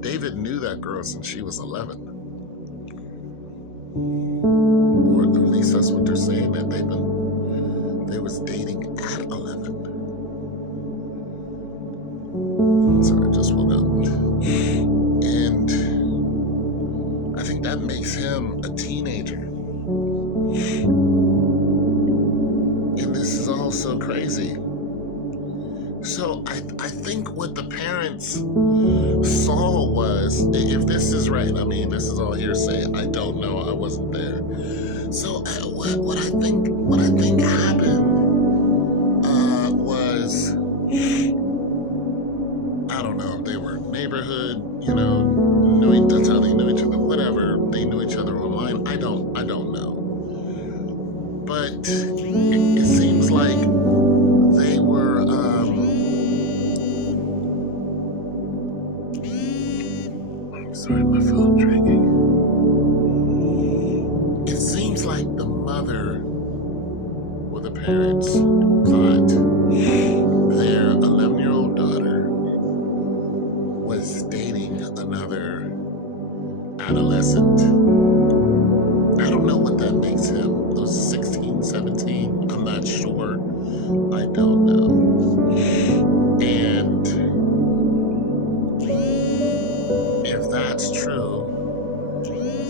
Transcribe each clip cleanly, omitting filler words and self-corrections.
David knew that girl since she was 11. Or at least that's what they're saying, that they was dating at 11. Sorry, I just woke up. And I think that makes him a teenager. And this is all so crazy. So I think what the parents saw was, if this is right, I mean, this is all hearsay. I don't know. I wasn't there. So what I think happened was, I don't know. They were neighborhood, that's how they knew each other. Whatever, they knew each other online. I don't know. But it seems like they were. Sorry, my phone's ringing. It seems like the mother or the parents thought their 11-year-old daughter was dating another adolescent. I don't know what that makes him. Those 16, 17, I'm not sure. I don't know. And if that's true,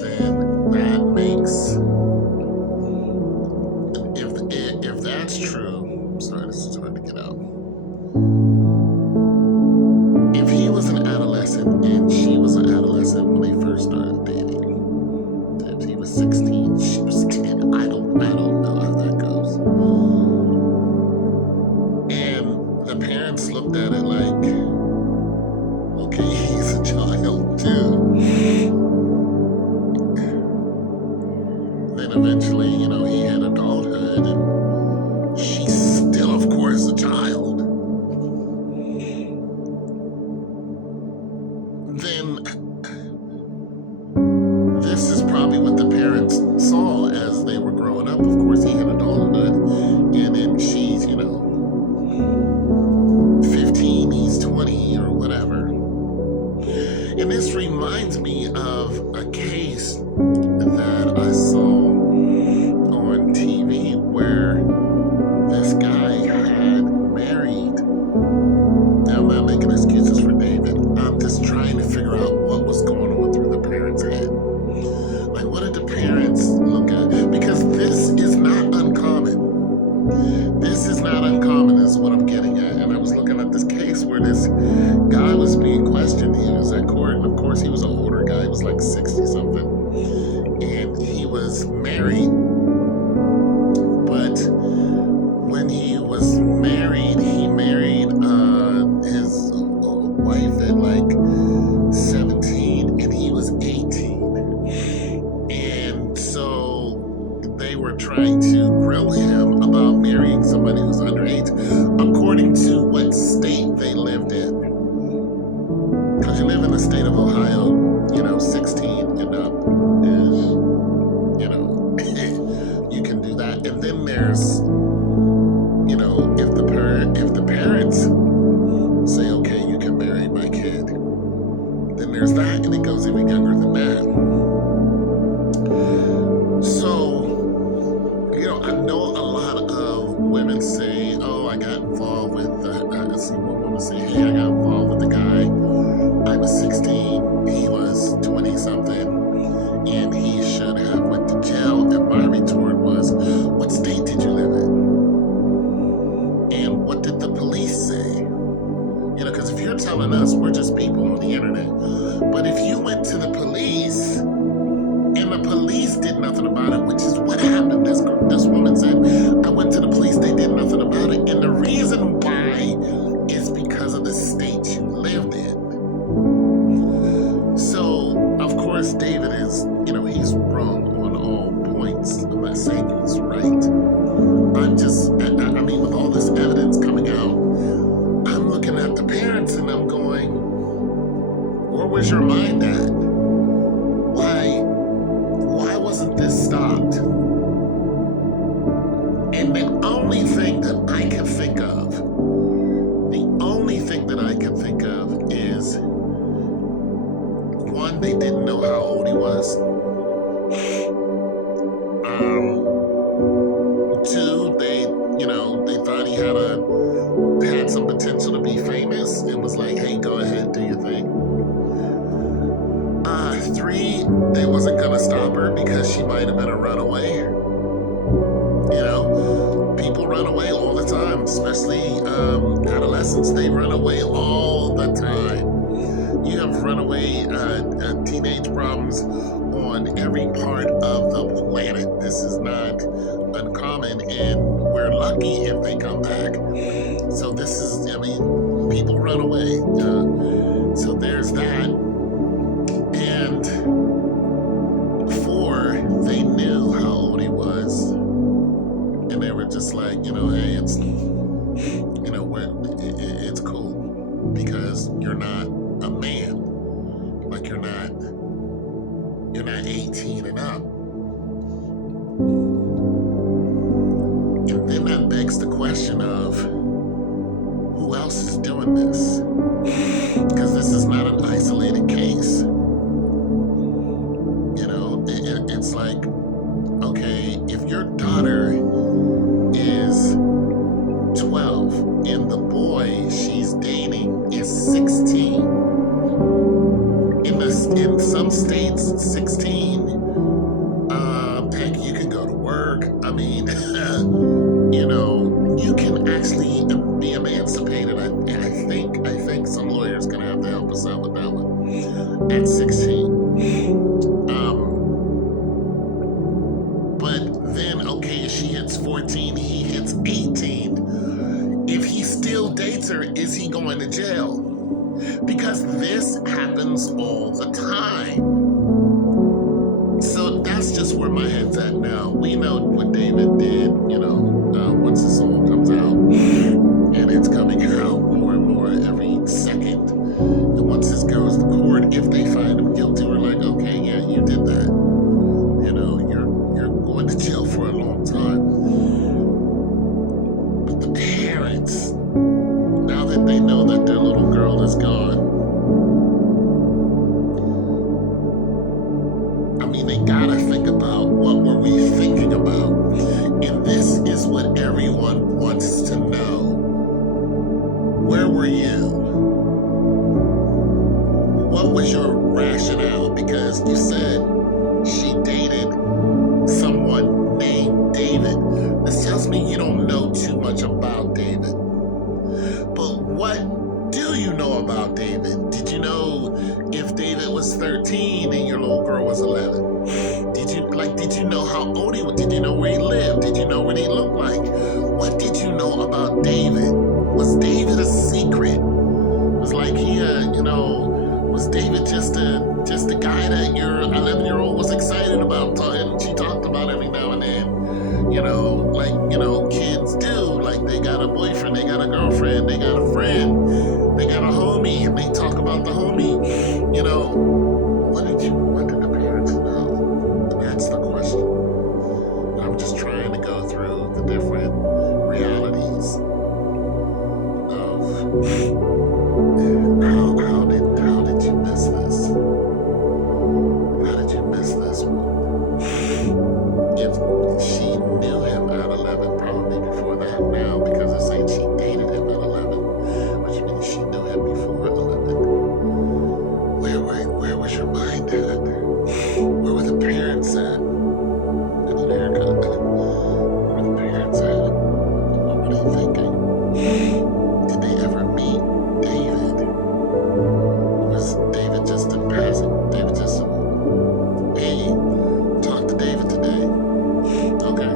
then that makes, if that's true, sorry, this is hard to get out. If he was an adolescent and she was an adolescent when they first started dating, if he was 16, she was 10, I don't know how that goes. And the parents looked at it like, okay, he's a child too. Then eventually, he hit adulthood and she's still, of course, a child. Then this is probably what the parents saw as they were growing up. Of course, he hit adulthood, and then she's, 15, he's 20 or whatever. And this reminds me of a case that I saw on TV where this guy had married. Now, I'm not making excuses for David. I'm just trying to figure out what was going on through the parents' head. Like, what did the parents look at? Because this is not uncommon. This is not uncommon is what I'm getting at. And I was looking at this case where this guy was being questioned. He was at court, and of course he was an older guy. He was like 60-something. And he was married. But when he was married, he married his wife at like 17, and he was 18. And so they were trying to grill him about marrying somebody who's underage, according to what state they lived in. Because you live in the state of Ohio, 16 and up is, you can do that. And then there's, if the parents say, okay, you can marry my kid, then there's that, and it goes even younger than that. So, I know a lot of women say, oh, I got involved with, I see one woman say, hey, I got involved with the guy. I was 16, he was 20-something, and he should have went to jail. And my retort was, what state did you live in? And what did the police say? Because if you're telling us, we're just people on the internet. But if you went to the police and the police did nothing about it, which is what happened. This woman said, I went to the police, they did nothing about it. And the reason why is because of the state you lived in. So, of course, David is, he's wrong on all points. I'm not saying he's right. With all this evidence coming out, I'm looking at the parents and I'm going, where was your mind at? Why wasn't this stopped? And the only thing that I can think of, thing that I can think of is one, they didn't know how old he was. Two, they thought he had some potential to be famous and was like, hey, go ahead, do your thing. Three, they wasn't gonna stop her because she might have been a runaway. People run away all the time, especially adolescents. They run away all the time. You have runaway teenage problems on every part of the planet. This is not uncommon, and we're lucky if they come back. So people run away. So there's that. And four, they knew how old he was. And they were just like, hey, it's cool because you're not a man. Like you're not 18 and up. And then that begs the question of who else is doing this? Because this is not an isolated case. It's like, okay, if your daughter is 12 and the boy she's dating is 16, in some states 16, heck, you can go to work. I mean, you can actually be emancipated. I think some lawyers gonna have to help us out with that one at 16. But then, okay, she hits 14, he hits 18. If he still dates her, is he going to jail? Because this happens all the time. So that's just where my head's at now. We know what David did, once the song comes out, and it's coming out more and more every second. And once this goes to court, if they find him guilty, we're like, okay, yeah, you did that. You're going to jail for a long time. But the parents, now that they know that their little girl is gone, they gotta think about what were we thinking about. And this is what everyone wants to know. Where were you? What was your rationale? Because you said she dated someone named David. This tells me you don't know too much about David. But what do you know about David? Did you know if David was 13 and your little girl was 11? Did you know how old he was? Did you know where he lived? Did you know what he looked like? What did you know about David? Was David a secret? Was like was David just a guy that your 11-year-old was excited about and she talked about every now and then? Kids do. Like they got a boyfriend, they got a girlfriend, they got a friend, they got a homie, and they talk about the homie. What did the parents know? That's the question. I'm just trying to go through the different realities of how did you miss this? How did you miss this one? If she knew him at 11, probably before that now, because it's saying she dated him at 11, which means she knew him before 11. Where was your mind at? Where were the parents at? I need a haircut. Where were the parents at? What were they thinking? Did they ever meet David? Or was David just a passing? David just, hey, talk to David today. Okay.